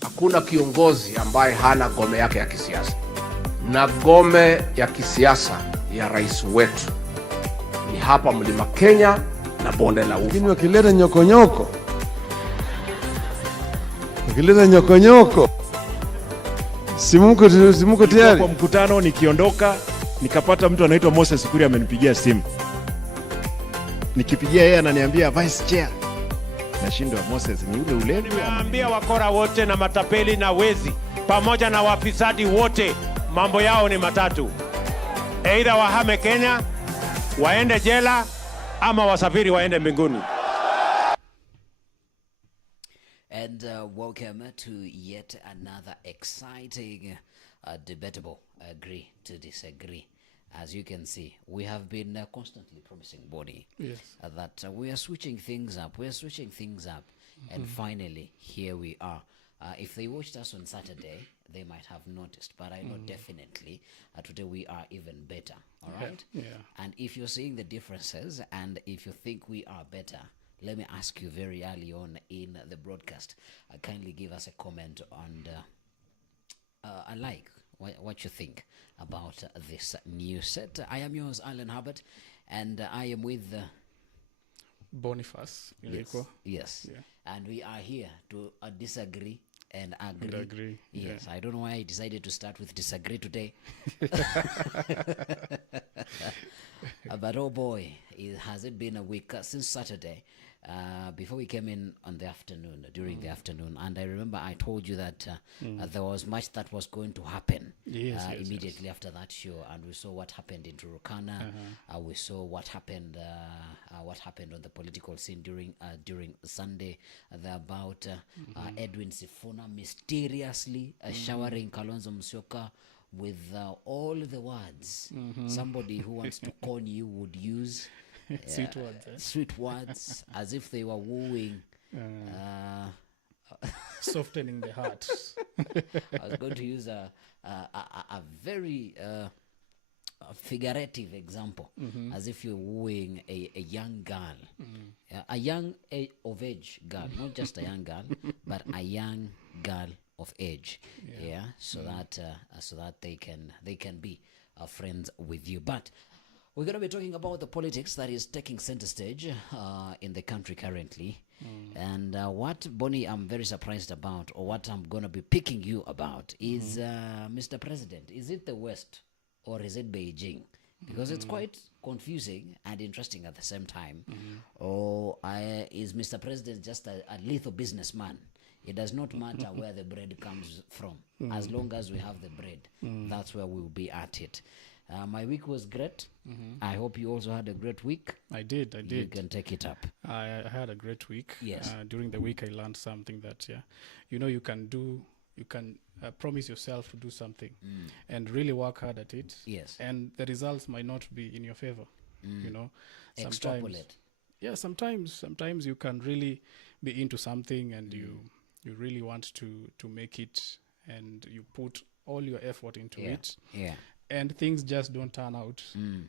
Hakuna kiongozi ambaye hana gome yake ya kisiasa, na gome ya kisiasa ya rais wetu ni hapa Mlima Kenya na bonde la Ufa. Lakini wakileta nyokonyoko, simuko tayari. Kwa mkutano nikiondoka, nikapata mtu anaitwa Moses Kuria amenipigia simu. Nikipigia yeye ananiambia vice chair. Nashindwa, Moses ni ule ulevi. Nimeambia wakora wote na matapeli na wezi pamoja na wafisadi wote, mambo yao ni matatu: either wahame Kenya, waende jela, ama wasafiri waende mbinguni. And welcome to yet another exciting debatable agree to disagree. As you can see, we have been constantly promising Bonnie that we are switching things up. And finally, here we are. If they watched us on Saturday, they might have noticed. But I know definitely today we are even better. All right? Yeah. And if you're seeing the differences and if you think we are better, let me ask you very early on in the broadcast, kindly give us a comment on what you think about this new set. I am yours, Alan Hubbard, and I am with Boniface. Yes. Yeah. And we are here to disagree and agree. Yes, Yeah. I don't know why I decided to start with disagree today. But oh boy, has it been a week since Saturday. Before we came in on the afternoon, during the afternoon, and I remember I told you that there was much that was going to happen immediately after that show, and we saw what happened in Turkana. We saw what happened on the political scene during Sunday, about Edwin Sifuna mysteriously showering Kalonzo Musyoka with all the words somebody who wants to con you would use. Sweet words, as if they were wooing, softening the heart. I was going to use a very figurative example, as if you're wooing a young girl, a young of age girl, not just a young girl, but a young girl of age, so that they can be friends with you. But we're going to be talking about the politics that is taking center stage in the country currently. And what, Bonnie, I'm very surprised about, or what I'm going to be picking you about, is Mr. President. Is it the West or is it Beijing? Because it's quite confusing and interesting at the same time. Or is Mr. President just a lethal businessman? It does not matter where the bread comes from. As long as we have the bread, that's where we will be at it. My week was great. I hope you also had a great week. I did. You can take it up. I had a great week. Yes. During the week, I learned something that, you can promise yourself to do something and really work hard at it. Yes. And the results might not be in your favor. Extrapolate. Yeah, sometimes you can really be into something and you really want to make it, and you put all your effort into it. Yeah. And things just don't turn out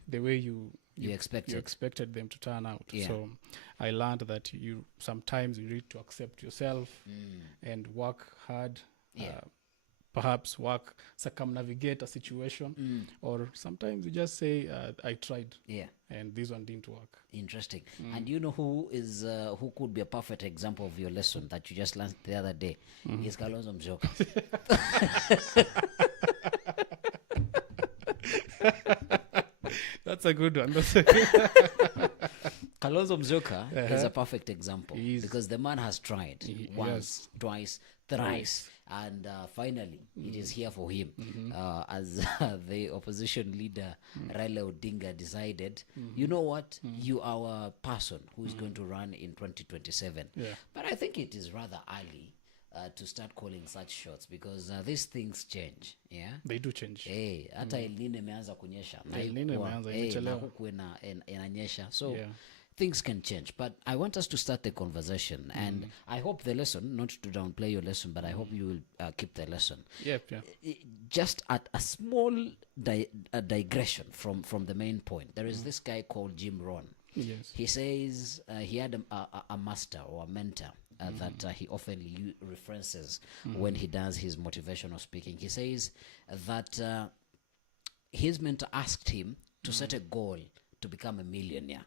the way you expected them to turn out. Yeah. So I learned that sometimes you need to accept yourself and work hard. Perhaps circumnavigate a situation, or sometimes you just say, I tried, and this one didn't work. Interesting. And you know who could be a perfect example of your lesson that you just learned the other day? Is Kalonzo Musyoka. That's a good one. Kalonzo Musyoka is a perfect example because the man has tried once, twice, thrice, and finally it is here for him. As the opposition leader Raila Odinga decided, you know what, you are a person who is going to run in 2027. But I think it is rather early to start calling such shots because these things change. They do change. Hata El Nino imeanza kunyesha na huku inanyesha, so things can change. But I want us to start the conversation, and I hope the lesson, not to downplay your lesson, but I hope you will keep the lesson. Just at a small digression from the main point. There is this guy called Jim Rohn. Yes. He says he had a master or a mentor that he often references when he does his motivational speaking. He says that his mentor asked him to set a goal to become a millionaire.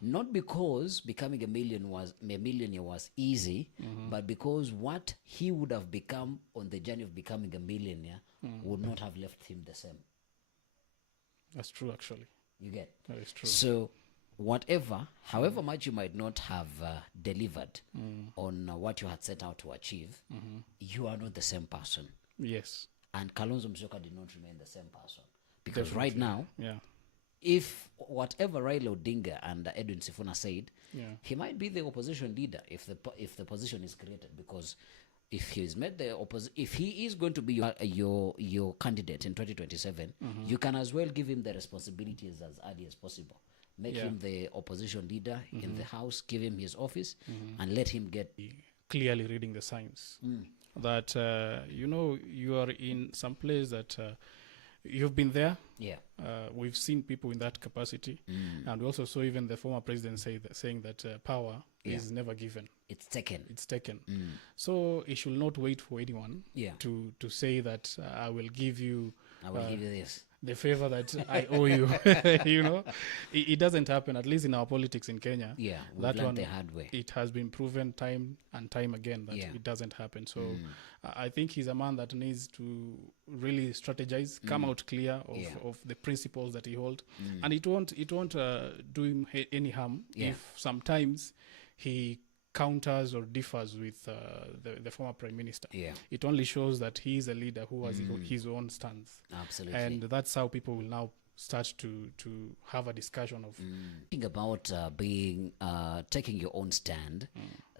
Not because becoming a millionaire was easy, but because what he would have become on the journey of becoming a millionaire would not have left him the same. That's true, actually. You get? That is true. So however much you might not have delivered on what you had set out to achieve, you are not the same person. Yes. And Kalonzo Musyoka did not remain the same person. Because Definitely. right now, if whatever Raila Odinga and Edwin Sifuna said, he might be the opposition leader if the position is created. Because if he is going to be your candidate in 2027, you can as well give him the responsibilities as early as possible. Make him the opposition leader in the House, give him his office, and let him get... Clearly reading the signs. That, you are in some place that you've been there. Yeah. We've seen people in that capacity. And we also saw even the former president saying that power is never given. It's taken. It's taken. So he should not wait for anyone to say that I will give you this. The favor that I owe you. It doesn't happen, at least in our politics in Kenya. Yeah, that learned one, the hard way. It has been proven time and time again that it doesn't happen. So I think he's a man that needs to really strategize, come out clear of the principles that he holds. And it won't do him any harm if sometimes he counters or differs with the former prime minister. It only shows that he is a leader who has his own stance. Absolutely. And that's how people will now start to have a discussion of... Thinking about taking your own stand,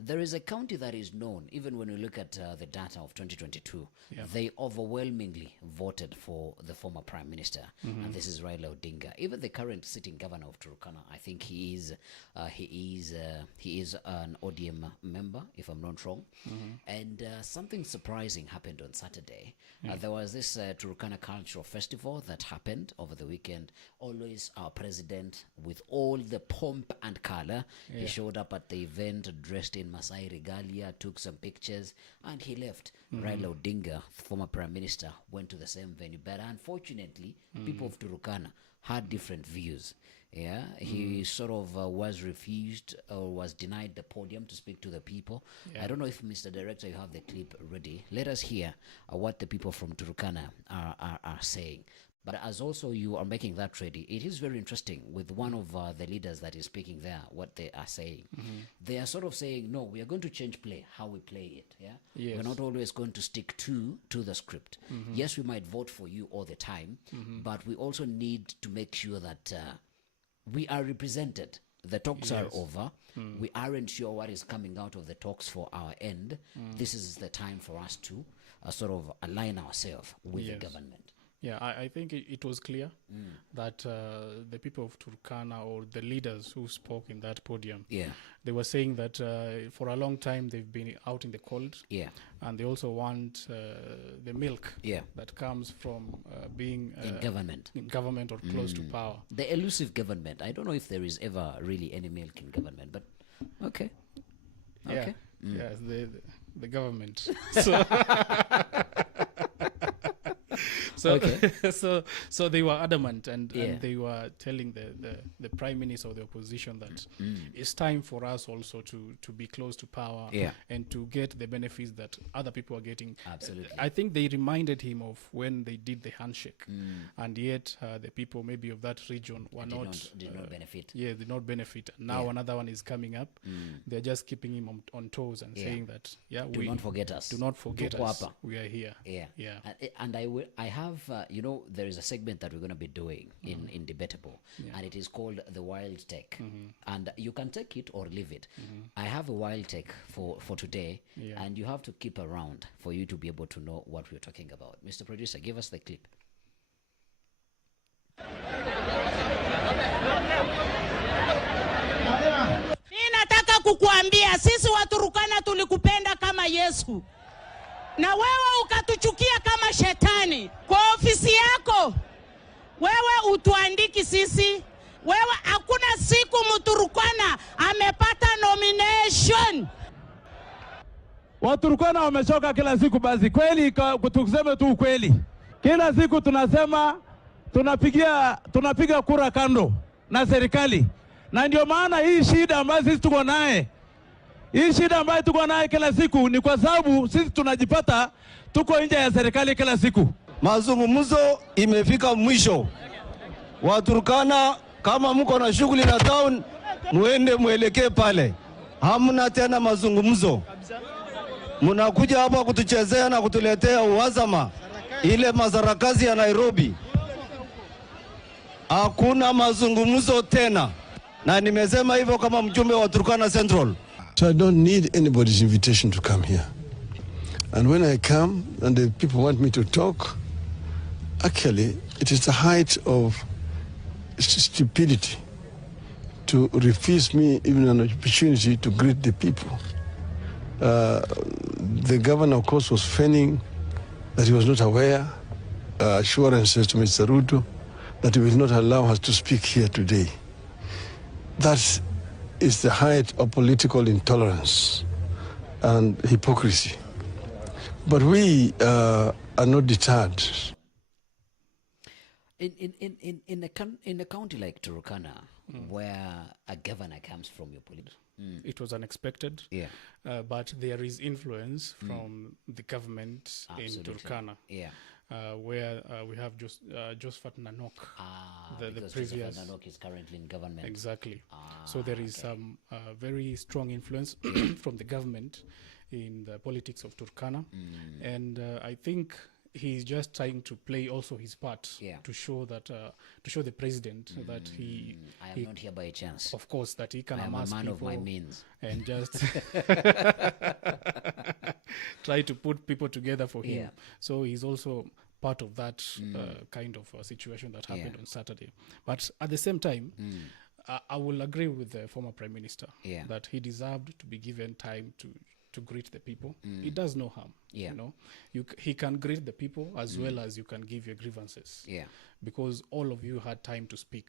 there is a county that is known, even when we look at the data of 2022, they overwhelmingly voted for the former prime minister, and this is Raila Odinga. Even the current sitting governor of Turkana, I think he is an ODM member, if I'm not wrong. And something surprising happened on Saturday. There was this Turkana Cultural Festival that happened over the weekend. Always our president, with all the pomp and color, he showed up at the event dressed in Masai regalia, took some pictures, and he left. Raila Odinga, former prime minister, went to the same venue. But unfortunately, people of Turkana had different views. He sort of was refused or was denied the podium to speak to the people. I don't know if, Mr. Director, you have the clip ready. Let us hear what the people from Turkana are saying. But as also you are making that ready, it is very interesting with one of the leaders that is speaking there, what they are saying. They are sort of saying, no, we are going to change how we play it. We're not always going to stick to the script. Yes, we might vote for you all the time, but we also need to make sure that we are represented. The talks are over. We aren't sure what is coming out of the talks for our end. This is the time for us to sort of align ourselves with the government. I think it was clear that the people of Turkana, or the leaders who spoke in that podium, they were saying that for a long time they've been out in the cold, and they also want the milk that comes from being in government or close to power. The elusive government. I don't know if there is ever really any milk in government, but okay. Yes, the government. So they were adamant, and they were telling the prime minister of the opposition that it's time for us also to be close to power and to get the benefits that other people are getting. Absolutely. I think they reminded him of when they did the handshake, and yet the people maybe of that region were did not benefit. Did not benefit. Now another one is coming up. They're just keeping him on toes and saying that do not forget us. Do not forget us. We are here. And I have there is a segment that we're going to be doing in Debatable, and it is called the wild take, and you can take it or leave it. I have a wild take for today, and you have to keep around for you to be able to know what we're talking about. Mr. Producer, give us the clip. Ninataka kukuambia sisi Waturkana tulikupenda kama Yesu, na wewe ukatuchukia kama shetani. Kwa ofisi yako wewe utuandiki sisi. Wewe hakuna siku Mturkana amepata nomination. Waturkana wamechoka kila siku basi. Kweli tuseme tu ukweli. Kila siku tunasema tunapiga kura kando na serikali. Na ndio maana hii shida ambayo sisi tuko naye. Hii shida ambayo tuko naye kila siku ni kwa sababu sisi tunajipata tuko nje ya serikali kila siku. Mazungumzo imefika mwisho. Waturkana, kama mko na shughuli na town, muende muelekee pale. Hamna tena mazungumzo. Mnakuja hapa kutuchezea na kutuletea uhasama ile mazarakazi ya Nairobi. Hakuna mazungumzo tena. Na nimesema hivyo kama mjumbe wa Turkana Central. So I don't need anybody's invitation to come here. And when I come and the people want me to talk, actually it is the height of stupidity to refuse me even an opportunity to greet the people. The governor, of course, was feigning that he was not aware, assurances to Mr. Ruto that he will not allow us to speak here today. That is the height of political intolerance and hypocrisy. But we are not deterred. In a county like Turkana, where a governor comes from your political, it was unexpected. Yeah. But there is influence from the government in Turkana. Yeah. Where we have Josephat Nanok, the previous. Josephat Nanok is currently in government. Exactly. So there is some very strong influence from the government in the politics of Turkana, and I think he's just trying to play also his part to show that to show the president that he am not here by chance. Of course, that he can amass man people of my means and just try to put people together for him. Yeah. So he's also part of that kind of situation that happened on Saturday. But at the same time, I will agree with the former Prime Minister that he deserved to be given time to greet the people. It does no harm. You know, he can greet the people as well as you can give your grievances. Because all of you had time to speak.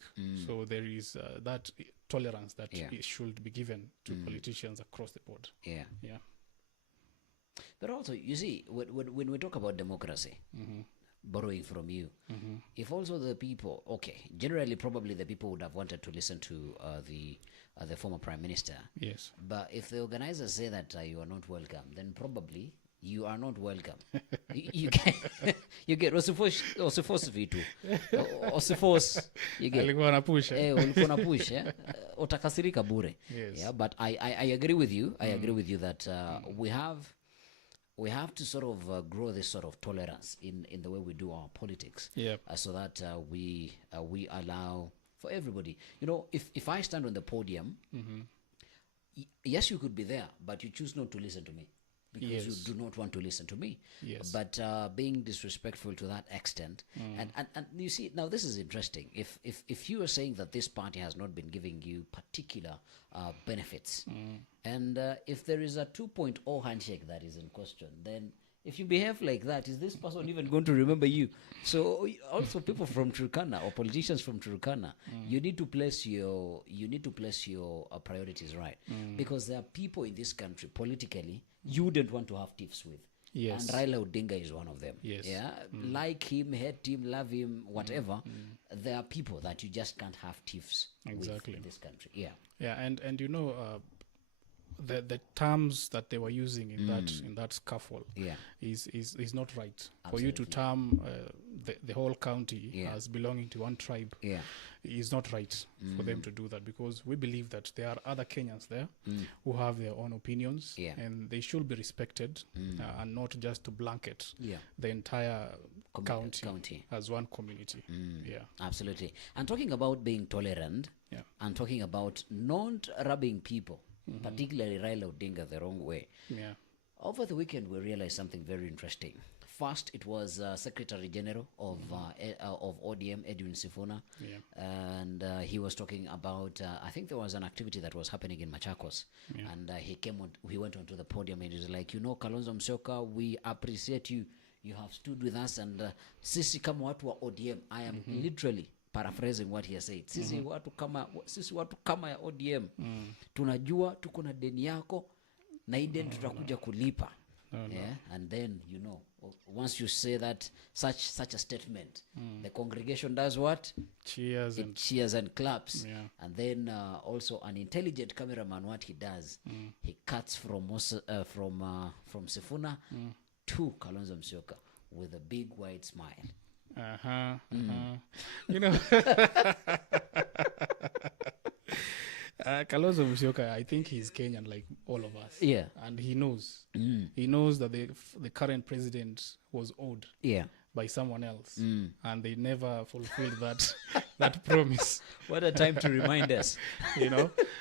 So there is that tolerance that should be given to politicians across the board. But also, you see, when we talk about democracy, borrowing from you, if also the people, generally probably the people would have wanted to listen to the former Prime Minister. Yes. But if the organizers say that you are not welcome, then probably you are not welcome. you get osifos vitu. Osifos you get. Alikuwa na push. Ulikuwa na push, utakasirika bure. Yes. Yeah, but I agree with you. I agree with you that we have to sort of grow this sort of tolerance in the way we do our politics, so that we allow for everybody. You know, if I stand on the podium, yes, you could be there, but you choose not to listen to me because you do not want to listen to me. Yes. But being disrespectful to that extent, and you see, now this is interesting. If you are saying that this party has not been giving you particular benefits, and if there is a 2.0 handshake that is in question, then if you behave like that, is this person even going to remember you? So also people from Turkana or politicians from Turkana, you need to place your priorities right, because there are people in this country politically you wouldn't want to have tiffs with. Yes. And Raila Odinga is one of them. Yes. Yeah. Like him, hate him, love him, whatever. There are people that you just can't have tiffs with in this country. Yeah. Yeah, and you know, the terms that they were using in that scuffle is not right. Absolutely. For you to term the whole county as belonging to one tribe is not right for them to do that, because we believe that there are other Kenyans there who have their own opinions and they should be respected and not just to blanket the entire county as one community. Absolutely. And talking about being tolerant and talking about not rubbing people, particularly Raila Odinga, the wrong way. Over the weekend, we realized something very interesting. First, it was Secretary General of ODM, Edwin Sifuna, and he was talking about, I think there was an activity that was happening in Machakos, and he went onto the podium and he was like, you know, Kalonzo Musyoka, we appreciate you. You have stood with us, and sisi kama watu wa ODM, I am literally paraphrasing what he has said. Sisi watu kama ya ODM tunajua tuko na deni yako na hii deni tutakuja kulipa. No. Yeah, and then once you say that such a statement, the congregation does what? Cheers and claps. Yeah. And then also an intelligent cameraman, what he does, he cuts from Sifuna to Kalonzo Musyoka with a big wide smile. You know, Kalonzo Musyoka, I think he's Kenyan like all of us. Yeah. And he knows. He knows that the current president was owed by someone else. And they never fulfilled that promise. What a time to remind us.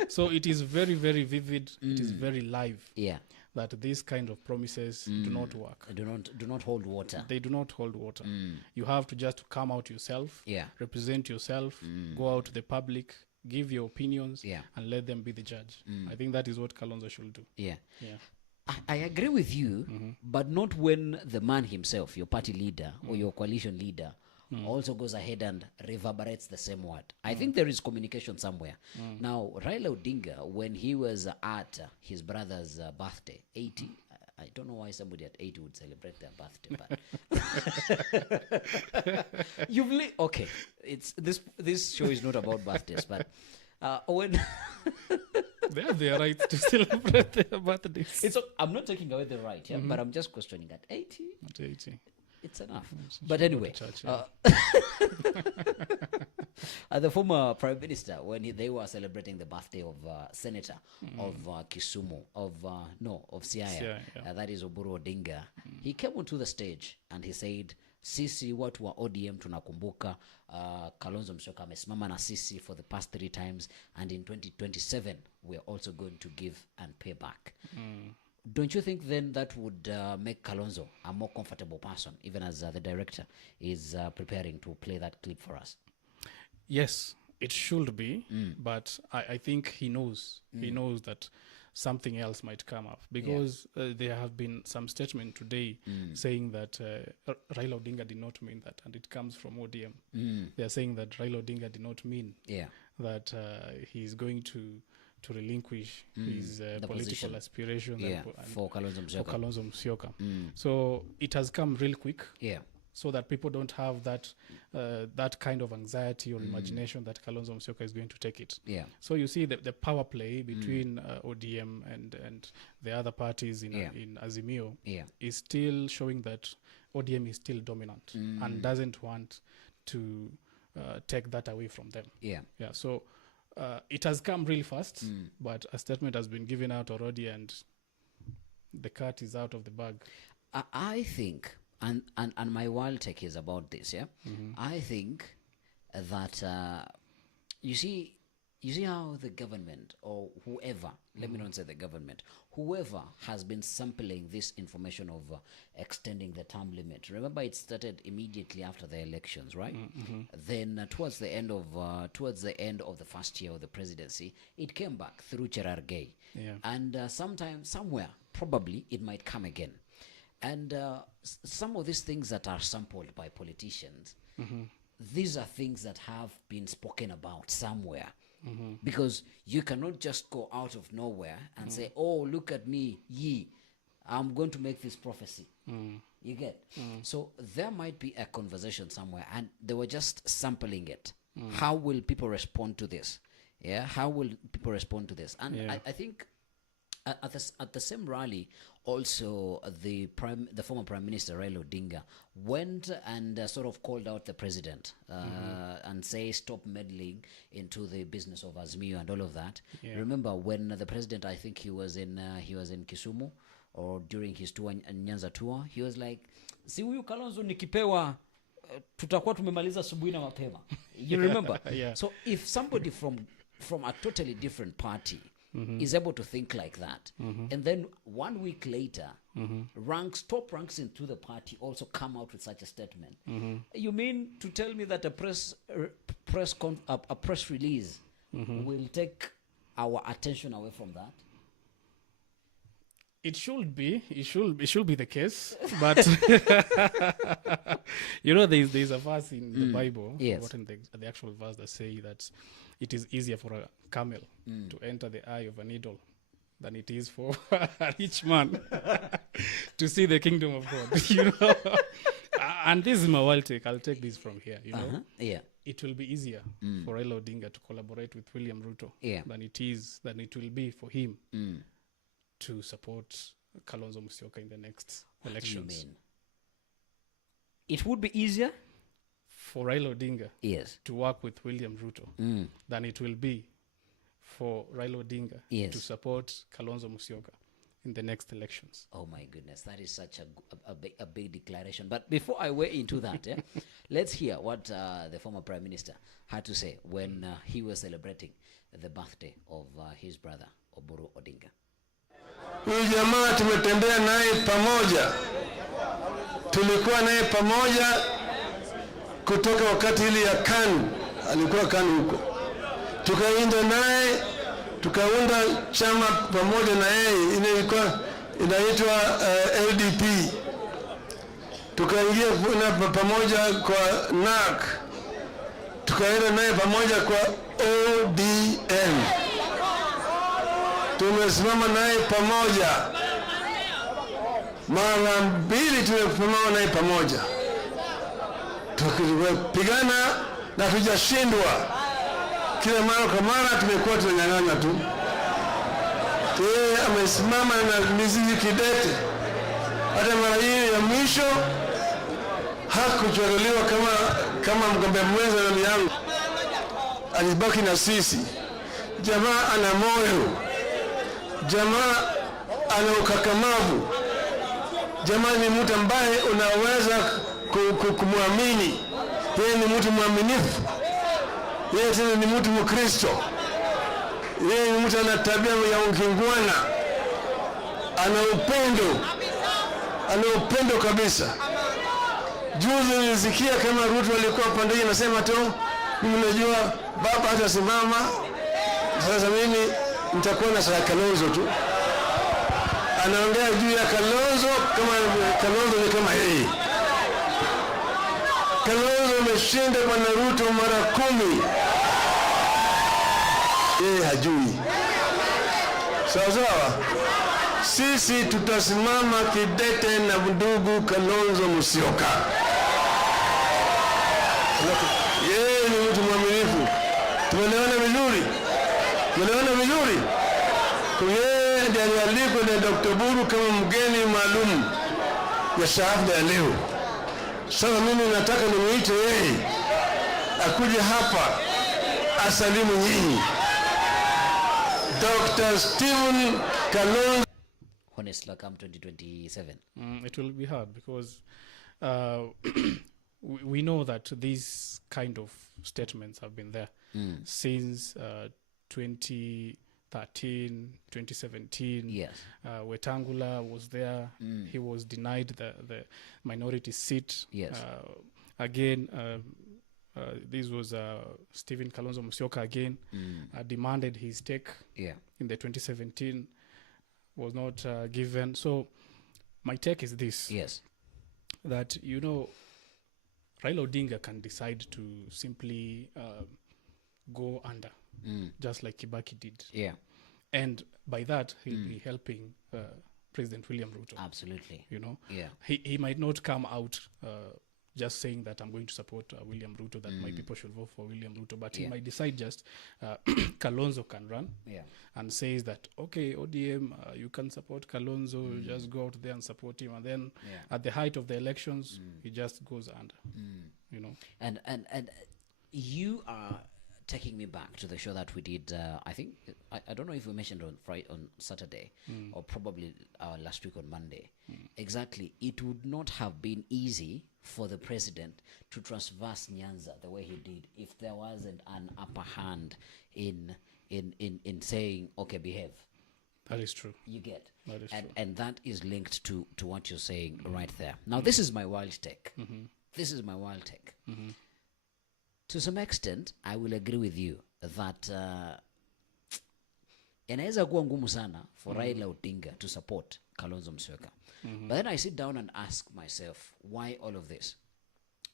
So it is very, very vivid. It is very live. Yeah. That these kind of promises do not work. Do not hold water. They do not hold water. You have to just come out yourself, represent yourself, go out to the public, give your opinions, and let them be the judge. I think that is what Kalonzo should do. Yeah. I agree with you, but not when the man himself, your party leader or your coalition leader, also goes ahead and reverberates the same word. I think there is communication somewhere. Now, Raila Odinga, when he was at his brother's birthday, 80, I don't know why somebody at 80 would celebrate their birthday, but okay. It's this show is not about birthdays, but when they have their right to celebrate their birthdays. I'm not taking away the right, but I'm just questioning at 80. At 80. It's enough. But anyway, church, the former prime minister, when they were celebrating the birthday of senator of Kisumu, of Siaya, that is Oburu Odinga, he came onto the stage and he said, sisi watu wa ODM tunakumbuka Kalonzo Musyoka amesimama na sisi for the past 3 times, and in 2027 we're also going to give and pay back. Don't you think then that would make Kalonzo a more comfortable person, even as the director is preparing to play that clip for us? Yes, it should be, but I think he knows. He knows that something else might come up, because there have been some statement today saying that Raila Odinga did not mean that, and it comes from ODM. They are saying that Raila Odinga did not mean that he's going to relinquish his political aspirations for Kalonzo Musyoka. So it has come real quick. Yeah. So that people don't have that kind of anxiety or imagination that Kalonzo Musyoka is going to take it. Yeah. So you see the power play between ODM and the other parties in Azimio is still showing that ODM is still dominant and doesn't want to take that away from them. Yeah. So it has come really fast, but a statement has been given out already, and the cat is out of the bag. I think, and my wild take is about this, I think that you see how the government, or whoever, let me not say the government, whoever has been sampling this information of extending the term limit. Remember, it started immediately after the elections, right? Then towards the end of the first year of the presidency, it came back through Cherargei. And somewhere, probably, it might come again. And some of these things that are sampled by politicians, these are things that have been spoken about somewhere. Because you cannot just go out of nowhere and say, oh, look at me, I'm going to make this prophecy. You get? So there might be a conversation somewhere, and they were just sampling it. How will people respond to this? Yeah, how will people respond to this? And I think at the same rally, also the former Prime Minister Raila Odinga went and sort of called out the president and say, stop meddling into the business of Azimio and all of that. Remember when the president, I think he was in Kisumu, or during his tour, Nyanza tour, he was like, si huyu Kalonzo nikipewa tutakuwa tumemaliza asubuhi na mapema. You remember? So if somebody from a totally different party is able to think like that, and then 1 week later, top ranks into the party also come out with such a statement, you mean to tell me that a press release will take our attention away from that? It should be the case, but there's a verse in the Bible, forgotten the actual verse, that say that it is easier for a camel to enter the eye of a needle than it is for a rich man to see the kingdom of God. You know, and this is my wild take. I'll take this from here. You know, Yeah. it will be easier for Raila Odinga to collaborate with William Ruto than it will be for him to support Kalonzo Musyoka in the next elections. What do you mean? It would be easier for Raila Odinga to work with William Ruto than it will be for Raila Odinga to support Kalonzo Musyoka in the next elections. Oh my goodness, that is such a big declaration. But before I weigh into that, let's hear what the former Prime Minister had to say when he was celebrating the birthday of his brother, Oburu Odinga. Huyu jamaa tumetembea naye pamoja. Tulikuwa naye pamoja kutoka wakati ile ya KANU. Alikuwa KANU huko. Tukaenda naye, tukaunda chama pamoja na yeye, ilikuwa inaitwa LDP. Tukaingia pamoja kwa NAK. Tukaenda naye pamoja kwa ODM. Tumesimama naye pamoja. Mara mbili tumesimama naye pamoja. Tukipigana na tujashindwa. Kila mara kwa mara tumekuwa tunanyang'anya tu. Yeye amesimama na mizizi kidete. Hata mara hii ya mwisho hakuchaguliwa kama mgombea mwenza ndani yangu. Alibaki na sisi. Jamaa ana moyo. Jamaa ana ukakamavu. Jamaa ni mtu ambaye unaweza kumwamini. Yeye ni mtu mwaminifu. Yeye tena ni mtu Mkristo. Yeye ni mtu ana tabia ya ukingwana. Ana upendo. Ana upendo kabisa. Juzi nilisikia kama Ruto alikuwa pandeni anasema tu, mimi najua baba hatasimama. Sasa mimi nitakuwa na sala Kalonzo tu. Anaongea juu ya Kalonzo kama Kalonzo ni kama yeye. Kalonzo ameshinda Bwana Ruto mara 10. Yeye hajui. Sawa. Sisi tutasimama kidete na ndugu Kalonzo Musyoka. Yeye ni mtu mwaminifu. Tumeelewana vizuri? Yeye ndiye alialikwa na Dr. Buru kama mgeni maalum ya shahada ya leo. Sasa mimi nataka nimuite yeye akuje hapa asalimu nyinyi. Dr. Stephen Kalonzo. Honestly, come 2027. It will be hard because we know that these kind of statements have been there since 2013, 2017. Yes. Wetangula was there. He was denied the minority seat. Yes. Again, this was Stephen Kalonzo Musyoka again demanded his take in the 2017, was not given. So my take is this. Yes. That, you know, Raila Odinga can decide to simply go under, just like Kibaki did. Yeah. And by that, he'll be helping President William Ruto. Absolutely. You know? Yeah. He might not come out just saying that I'm going to support William Ruto, that my people should vote for William Ruto, but he might decide just Kalonzo can run and says that, okay, ODM, you can support Kalonzo, just go out there and support him. And then at the height of the elections, he just goes under, you know. And you are taking me back to the show that we did, I think, I don't know if we mentioned on Saturday or probably last week on Monday. Exactly. It would not have been easy for the president to transverse Nyanza the way he did if there wasn't an upper hand in saying, okay, behave. That is true. You get. That is true. And that is linked to what you're saying right there. Now, this is my wild take. This is my wild take. To some extent, I will agree with you that inaweza kuwa ngumu sana for Raila Odinga to support Kalonzo Musyoka. But then I sit down and ask myself, why all of this?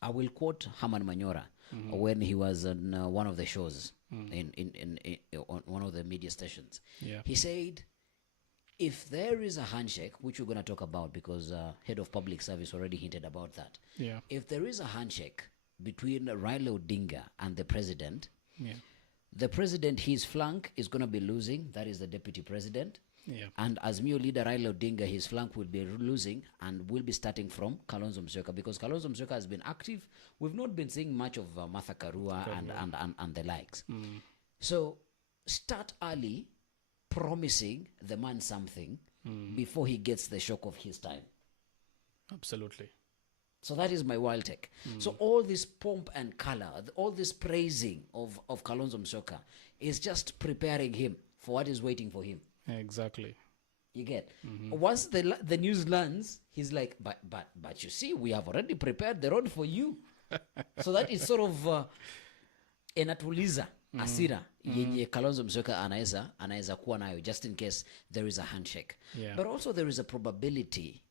I will quote Herman Manyora when he was on one of the shows on one of the media stations. Yeah. He said, If there is a handshake, which we're going to talk about because head of public service already hinted about that. Yeah. If there is a handshake between Raila Odinga and the president, the president, his flank is going to be losing. That is the deputy president. Yeah. And as Mio leader Raila Odinga, his flank will be losing and will be starting from Kalonzo Musyoka, because Kalonzo Musyoka has been active. We've not been seeing much of Martha Karua and the likes. So start early, promising the man something before he gets the shock of his time. Absolutely. So that is my wild take. So all this pomp and color, all this praising of Kalonzo Musyoka is just preparing him for what is waiting for him. Exactly. You get? Once the news lands, he's like, but you see, we have already prepared the road for you. So that is sort of enatuliza asira yenye Kalonzo Musyoka anaweza kuwa nayo, just in case there is a handshake. Yeah. But also there is a probability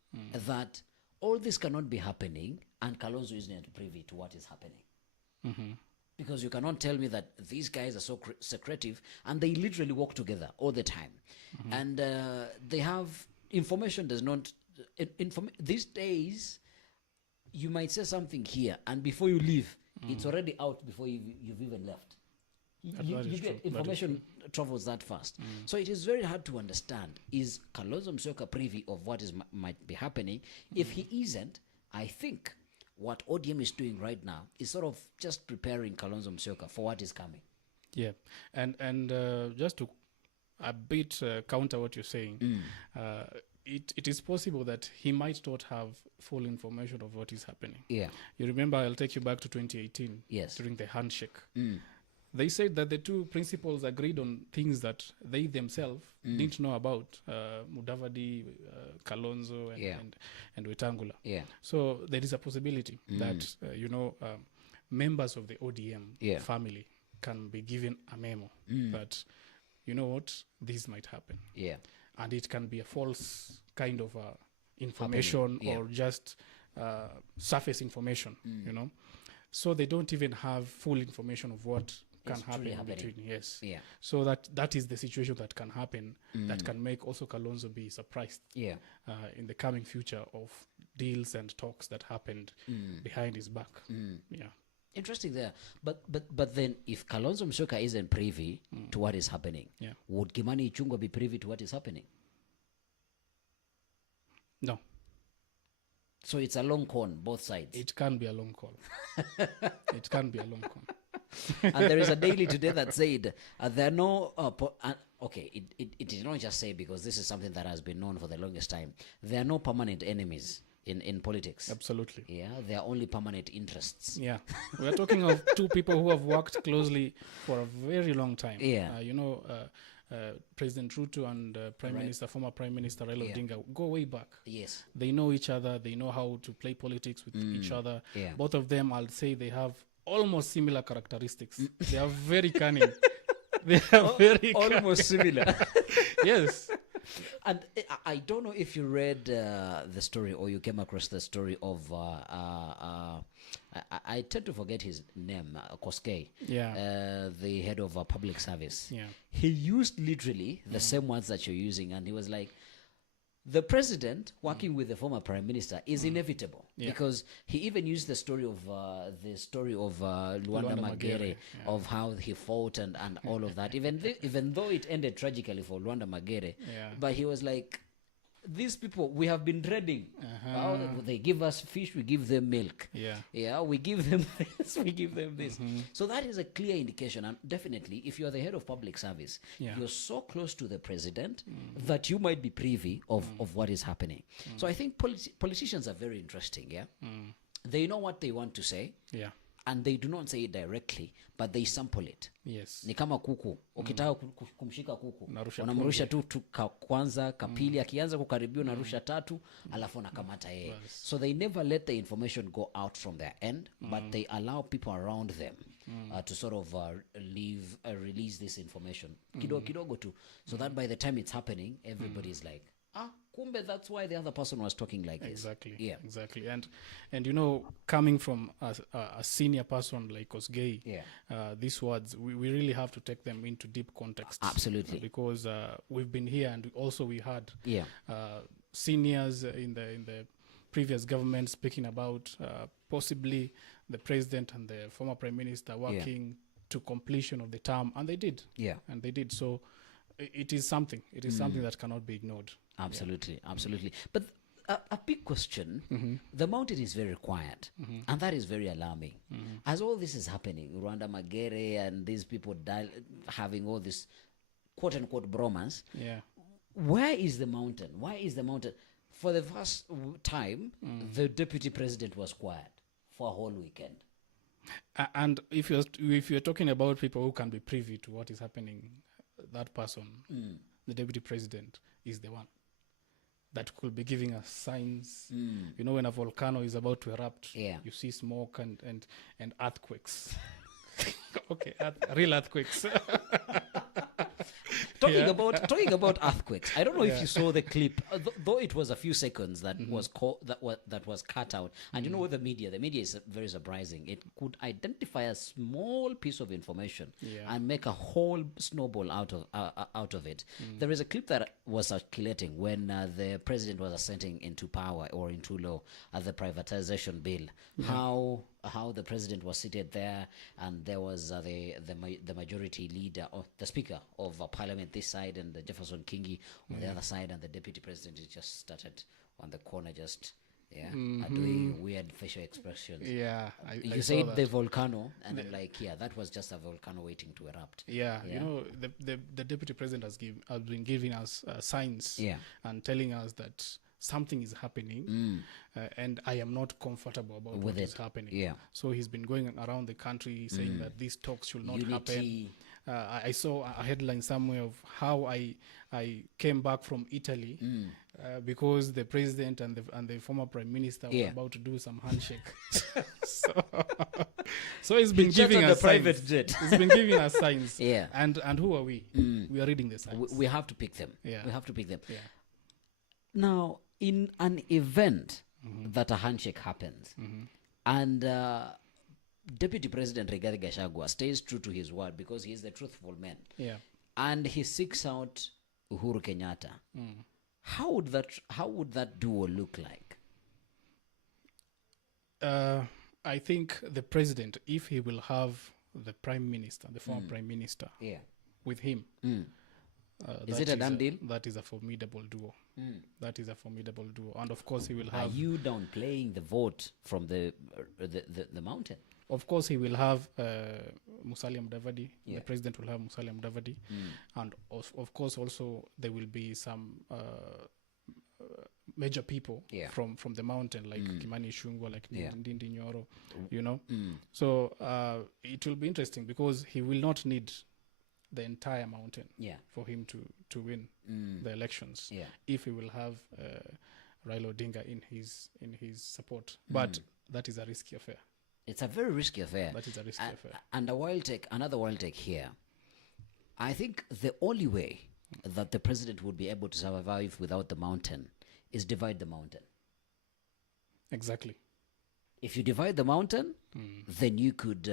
that all this cannot be happening and Kalonzo isn't privy to what is happening. Because you cannot tell me that these guys are so secretive and they literally work together all the time. And they have information does not... these days, you might say something here and before you leave, it's already out before you've even left. You get information travels that fast. So it is very hard to understand, is Kalonzo Musyoka privy of what might be happening? If he isn't, I think what ODM is doing right now is sort of just preparing Kalonzo Musyoka for what is coming. Yeah. And just to a bit counter what you're saying, it is possible that he might not have full information of what is happening. Yeah. You remember, I'll take you back to 2018. Yes. During the handshake. They said that the two principals agreed on things that they themselves didn't know about, Mudavadi, Kalonzo, and Wetangula. Yeah. So there is a possibility that, members of the ODM family can be given a memo that, you know what, this might happen. Yeah. And it can be a false kind of information or just surface information, you know. So they don't even have full information of what can happen in between. Yes. Yeah. So that is the situation that can happen, that can make also Kalonzo be surprised in the coming future of deals and talks that happened behind his back. Yeah. Interesting there. But then if Kalonzo Musyoka isn't privy to what is happening, would Kimani Ichung'wah be privy to what is happening? No. So it's a long con, both sides. It can be a long call. It can be a long call. And there is a daily today that said there are no it did not just say, because this is something that has been known for the longest time, there are no permanent enemies in politics. Absolutely. Yeah, there are only permanent interests. Yeah. We are talking of two people who have worked closely for a very long time. Yeah. President Ruto and former Prime Minister Raila Odinga go way back. Yes. They know each other. They know how to play politics with each other. Yeah. Both of them, I'll say, they have almost similar characteristics. They are very cunning. They are very almost similar. Yes. And I don't know if you read the story or you came across the story of I tend to forget his name, Kosgei, the head of public service. Yeah. He used literally the same words that you're using, and he was like, the president working with the former prime minister is inevitable, because he even used the story of Luanda Magere, of how he fought and all of that, even though it ended tragically for Luanda Magere. But he was like, these people, we have been dreading. They give us fish, we give them milk. We give them this, we give them this. So that is a clear indication. And definitely, if you are the head of public service, you're so close to the president that you might be privy of what is happening. So I think politicians are very interesting. They know what they want to say. And they do not say it directly, but they sample it. Yes. Ni kama kuku. Ukitaka kumshika kuku, unamrusha tu kwanza, kapili, akianza kukaribia unarusha tatu, alafu unakamata yeye. So they never let the information go out from their end, but they allow people around them to sort of release this information. Kidogo tu. So that by the time it's happening, everybody is like, kumbe that's why the other person was talking like Exactly. this. Yeah. Exactly. And you know, coming from a senior person like Kosgei, these words, we really have to take them into deep context. Absolutely. Because we've been here, and also we had seniors in the previous government speaking about possibly the president and the former prime minister working to completion of the term, and they did. Yeah. And they did. So it is something. It is something that cannot be ignored. Absolutely, absolutely. But a big question, the mountain is very quiet, and that is very alarming. As all this is happening, Rwanda Magere and these people having all this quote-unquote bromance, where is the mountain? Why is the mountain? For the first time, the deputy president was quiet for a whole weekend. And if you're talking about people who can be privy to what is happening, that person, the deputy president, is the one that could be giving us signs. You know, when a volcano is about to erupt, you see smoke and earthquakes. Okay, real earthquakes. Talking about earthquakes, I don't know if you saw the clip, though it was a few seconds that was cut out. And you know what the media is very surprising. It could identify a small piece of information and make a whole snowball out of it. There is a clip that was circulating when the president was assenting into power or into law at the privatization bill. How the president was seated there, and there was the majority leader, or the speaker of parliament this side, and the Jefferson Kingi on the other side, and the deputy president just started on the corner, just doing weird facial expressions. You said the volcano, and I'm like, that was just a volcano waiting to erupt. You know, the deputy president has been giving us signs and telling us that something is happening, and I am not comfortable about what is happening. So he's been going around the country saying that these talks should not happen. I saw a headline somewhere of how I came back from Italy because the president and the former prime minister were about to do some handshake. So he's been giving us private jet. He's been giving us signs. And who are we? We are reading the signs. We have to pick them. We have to pick them. Now, in an event that a handshake happens, and Deputy President Rigathi Gachagua stays true to his word because he is the truthful man, and he seeks out Uhuru Kenyatta, how would that duo look like? I think the president, if he will have the prime minister, the former prime minister, with him, is it a done deal? That is a formidable duo. That is a formidable duo, and of course he will have. Are you downplaying the vote from the mountain? Of course he will have Musalia Mudavadi. The president will have Musalia Mudavadi, and of course also there will be some major people from the mountain, like Kimani Ichung'wah, like Ndindi Nyoro, you know. So it will be interesting because he will not need the entire mountain for him to win the elections if he will have Raila Odinga in his support. But that is a risky affair. It's a very risky affair. That is a risky affair. And another wild take here. I think the only way that the president would be able to survive without the mountain is divide the mountain. Exactly. If you divide the mountain, then you could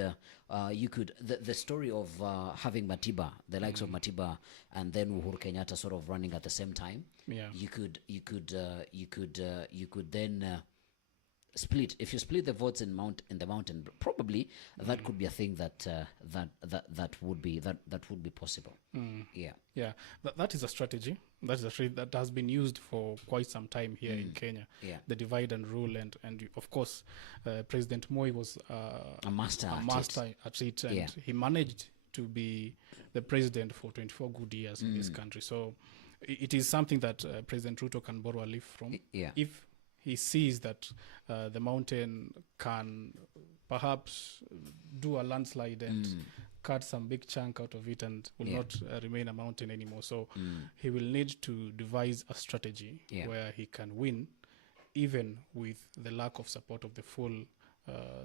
the story of having Matiba, the likes of Matiba, and then Uhuru Kenyatta sort of running at the same time. You could then split. If you split the votes in the mountain, probably that could be a thing that would be possible. That is a strategy. That is a strategy that has been used for quite some time here in Kenya. The divide and rule, and of course, President Moi was a master at it, and he managed to be the president for 24 good years in this country. So it is something that President Ruto can borrow a leaf from. If he sees that the mountain can perhaps do a landslide and cut some big chunk out of it and will not remain a mountain anymore. So he will need to devise a strategy where he can win, even with the lack of support of the full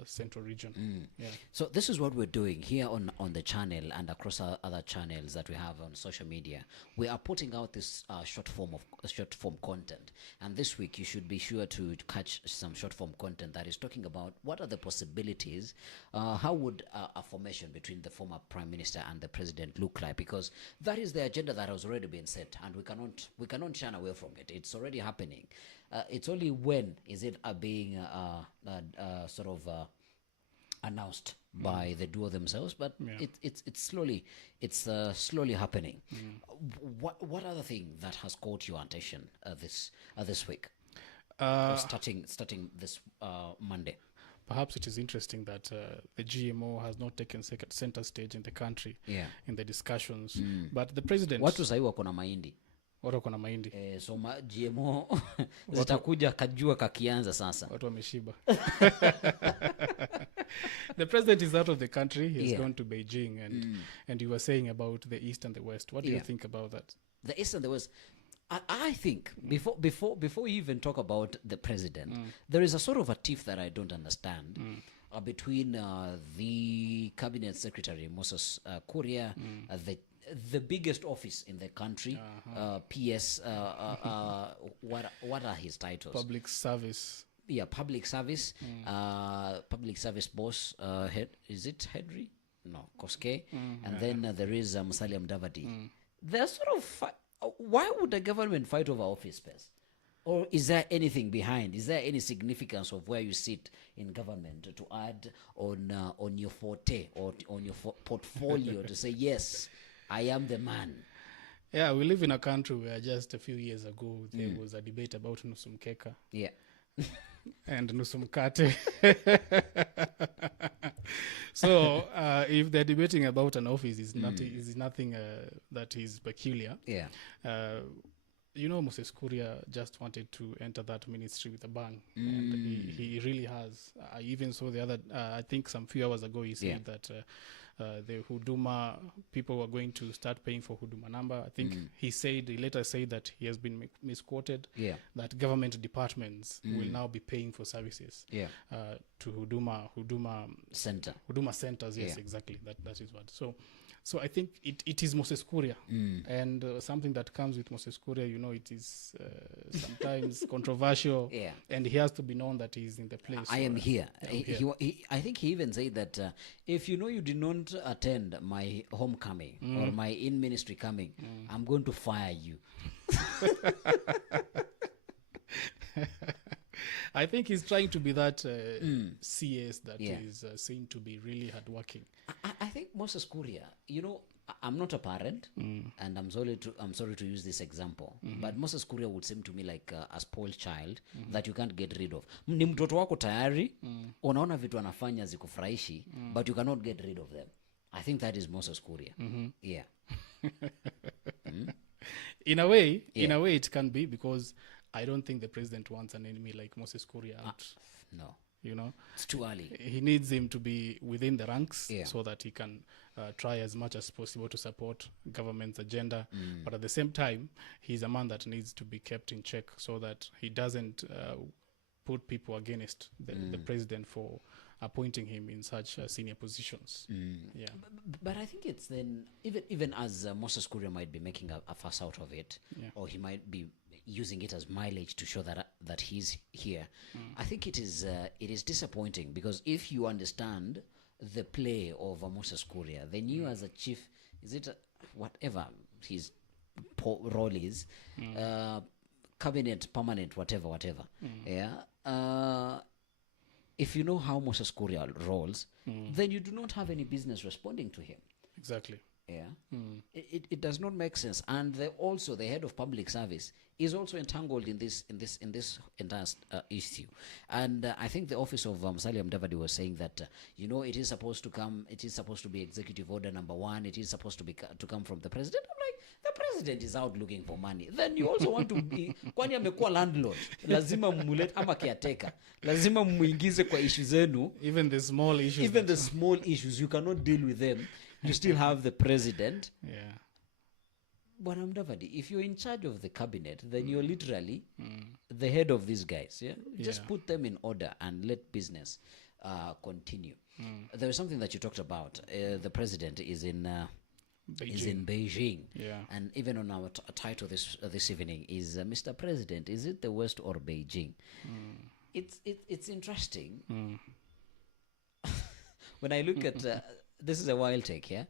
central region. Yeah. So this is what we're doing here on the channel and across our other channels that we have on social media. We are putting out this short form content, and this week you should be sure to catch some short form content that is talking about what are the possibilities, how would a formation between the former prime minister and the president look like, because that is the agenda that has already been set, and we cannot shun away from it. It's already happening. It's only when is it being sort of announced by the duo themselves, but it's slowly happening. What other thing that has caught your attention this week, starting this Monday? Perhaps it is interesting that the GMO has not taken center stage in the country in the discussions, but the president. Watu sasa wako na mahindi. Watu wako na mahindi. So GMO zitakuja kajua kakianza sasa. Watu wameshiba. The president is out of the country. He has gone to Beijing, and you were saying about the East and the West. What do you think about that? The East and the West. I think before we even talk about the president, there is a sort of a tiff that I don't understand between the cabinet secretary Moses Kuria, the biggest office in the country, PS. What are his titles? Public service. Yeah, public service. Public service boss. Is it Henry? No, Kosgei. And then there is Musalia Mudavadi. They're sort of. Why would the government fight over office space? Or is there anything behind? Is there any significance of where you sit in government to add on your forte or on your portfolio to say, yes, I am the man? Yeah, we live in a country where just a few years ago there was a debate about Nusumkeka. Yeah. And Nusumkate. So if they're debating about an office, is nothing that is peculiar. Yeah. Moses Kuria just wanted to enter that ministry with a bang, and he really has. I even saw the other. I think some few hours ago he said that the Huduma people were going to start paying for Huduma number. I think he later said that he has been misquoted. Yeah. That government departments will now be paying for services. Yeah. To Huduma Center. Huduma centers. Yes, exactly. That is what. So I think it is Moses Kuria, and something that comes with Moses Kuria, it is sometimes controversial, and he has to be known that he's in the place. I am here. I think he even said that if you did not attend my homecoming or my in-ministry coming, I'm going to fire you. I think he's trying to be that CS that is seen to be really hardworking. I think Moses Kuria, I'm not a parent, and I'm sorry to use this example, but Moses Kuria would seem to me like a spoiled child that you can't get rid of. Ni mtoto wako tayari, unaona vitu anafanya zikufurahishi, but you cannot get rid of them. I think that is Moses Kuria. Yeah. In a way it can be, because I don't think the president wants an enemy like Moses Kuria out. No. It's too early. He needs him to be within the ranks so that he can try as much as possible to support government's agenda. But at the same time, he's a man that needs to be kept in check so that he doesn't put people against the president for appointing him in such senior positions. Yeah. But I think it's then, even as Moses Kuria might be making a fuss out of it, or he might be using it as mileage to show that he's here. I think it is disappointing, because if you understand the play of Moses Kuria, then you as a chief, whatever his role is, cabinet, permanent, whatever, if you know how Moses Kuria rolls, then you do not have any business responding to him. Exactly. Yeah. It does not make sense. And also the head of public service is also entangled in this entire issue. And I think the office of Musalia Mudavadi was saying that it is supposed to be executive order number 1. It is supposed to come from the president. I'm like, the president is out looking for money. Then you also want to be, kwani amekuwa landlord, lazima mmulete ama caretaker, lazima muingize kwa issues zenu. Even the small issues you cannot deal with them. You still have the president. Yeah. But Mudavadi, if you're in charge of the cabinet, then you're literally the head of these guys. Yeah. Just put them in order and let business continue. There was something that you talked about. The president is in Beijing. Yeah. And even on our title this evening is Mr. President, is it the West or Beijing? It's interesting. When I look at this is a wild take, yeah.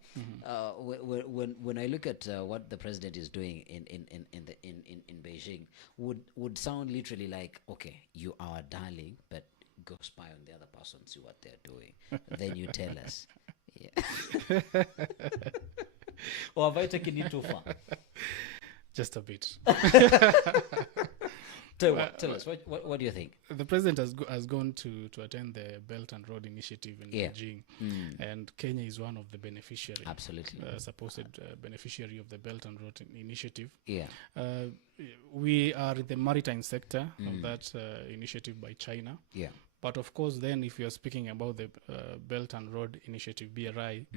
When I look at what the president is doing in Beijing, would sound literally like, okay, you are our darling, but go spy on the other person, see what they're doing, then you tell us. Yeah. Or have I taken it too far? Just a bit. Tell us, what do you think? The president has gone to attend the Belt and Road Initiative in Beijing, and Kenya is one of the beneficiaries. Absolutely. Supposed beneficiary of the Belt and Road Initiative. Yeah. We are the maritime sector of that initiative by China. Yeah. But of course, then if you are speaking about the Belt and Road Initiative, BRI,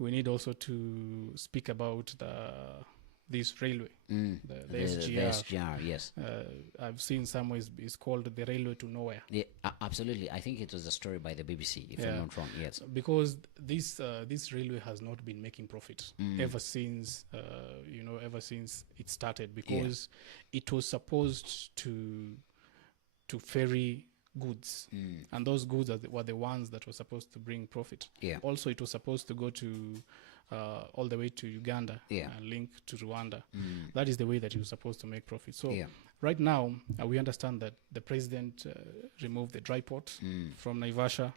we need also to speak about this railway, the SGR. The SGR, yes. I've seen somewhere it's called the railway to nowhere. Yeah, absolutely. I think it was a story by the BBC, if I'm not wrong. Yes. Because this railway has not been making profit ever since it started, because it was supposed to ferry goods, and those goods were the ones that were supposed to bring profit. Yeah. Also, it was supposed to go to all the way to Uganda and link to Rwanda. That is the way that it was supposed to make profit. So right now, we understand that the president removed the dry port from Naivasha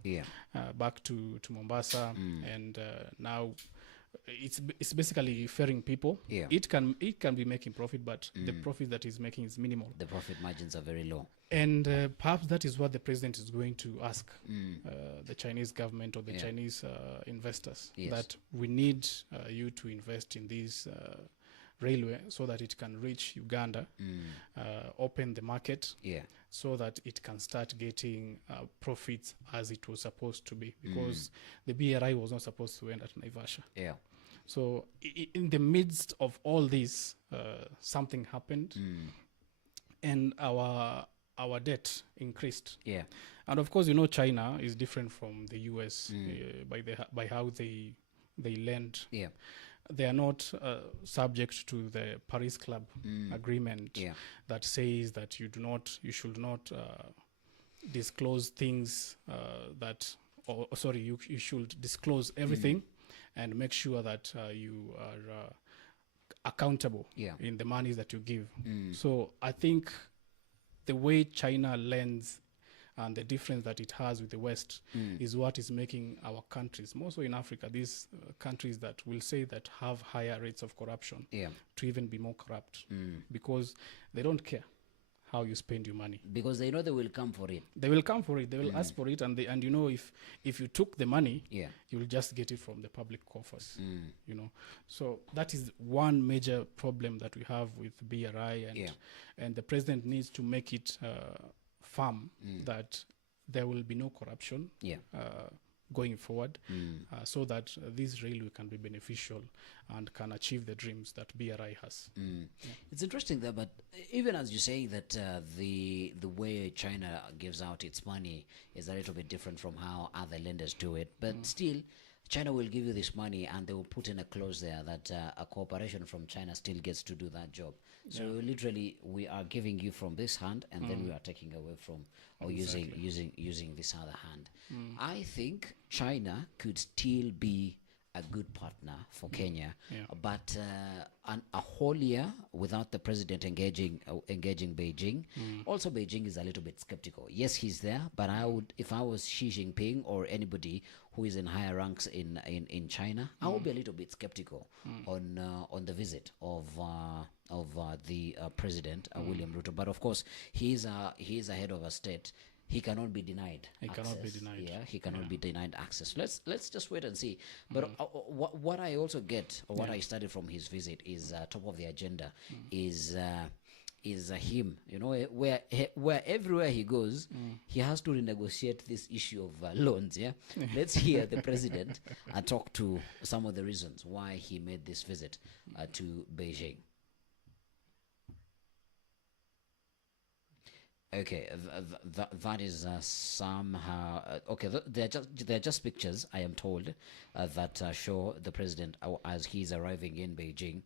back to Mombasa, and now it's basically ferrying people. It can be making profit, but the profit that is making is minimal. The profit margins are very low. And perhaps that is what the president is going to ask the Chinese government or the Chinese investors, that we need you to invest in this railway so that it can reach Uganda, open the market, so that it can start getting profits as it was supposed to be, because the BRI was not supposed to end at Naivasha. Yeah. So in the midst of all this, something happened, and our debt increased. Yeah. And of course, China is different from the US by how they lend. Yeah. They are not subject to the Paris Club agreement that says that you should not disclose things you should disclose everything and make sure that you are accountable in the money that you give. So I think the way China lends and the difference that it has with the West is what is making our countries, more so in Africa, these countries that will say that have higher rates of corruption, to even be more corrupt, because they don't care how you spend your money. Because they know they will come for it. They will come for it. They will ask for it, and if you took the money, you will just get it from the public coffers. So that is one major problem that we have with BRI, and the president needs to make it firm that there will be no corruption going forward, so that this railway can be beneficial and can achieve the dreams that BRI has. It's interesting that, but even as you say that the way China gives out its money is a little bit different from how other lenders do it, but still China will give you this money and they will put in a clause there that a corporation from China still gets to do that job. So literally, we are giving you from this hand, and then we are taking away from, or using this other hand. I think China could still be a good partner for Kenya, but a whole year without the president engaging Beijing. Also, Beijing is a little bit skeptical. Yes, he's there, but if I was Xi Jinping or anybody who is in higher ranks in China, I would be a little bit skeptical on the visit of the president, William Ruto. But of course, he is a head of a state. He cannot be denied. He cannot be denied access. Let's just wait and see. But what I also get, or what I studied from his visit, is top of the agenda is him. Where everywhere he goes, he has to renegotiate this issue of loans. Yeah. Let's hear the president talk to some of the reasons why he made this visit to Beijing. Okay, that is somehow okay. They're just pictures, I am told, that show the president as he's arriving in Beijing.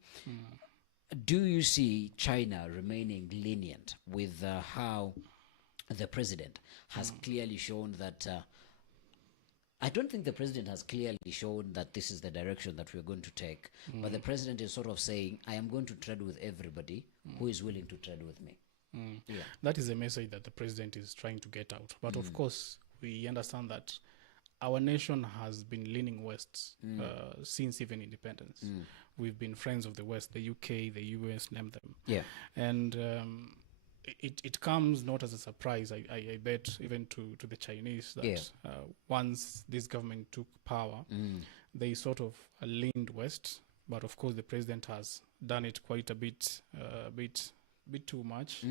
Do you see China remaining lenient with how the president has clearly shown that? I don't think the president has clearly shown that this is the direction that we're going to take, but the president is sort of saying, "I am going to tread with everybody who is willing to tread with me." Yeah. That is a message that the president is trying to get out. But of course, we understand that our nation has been leaning west since even independence. We've been friends of the West, the UK, the US, name them. Yeah. And it comes not as a surprise, I bet, even to the Chinese, that once this government took power, they sort of leaned west. But of course, the president has done it quite a bit too much.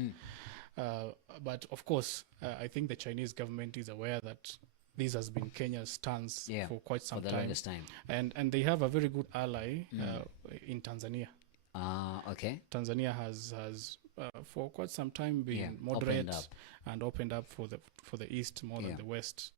But of course, I think the Chinese government is aware that this has been Kenya's stance for quite some the longest time. And they have a very good ally in Tanzania. Okay. Tanzania has for quite some time been moderate and opened up for the East more than the West.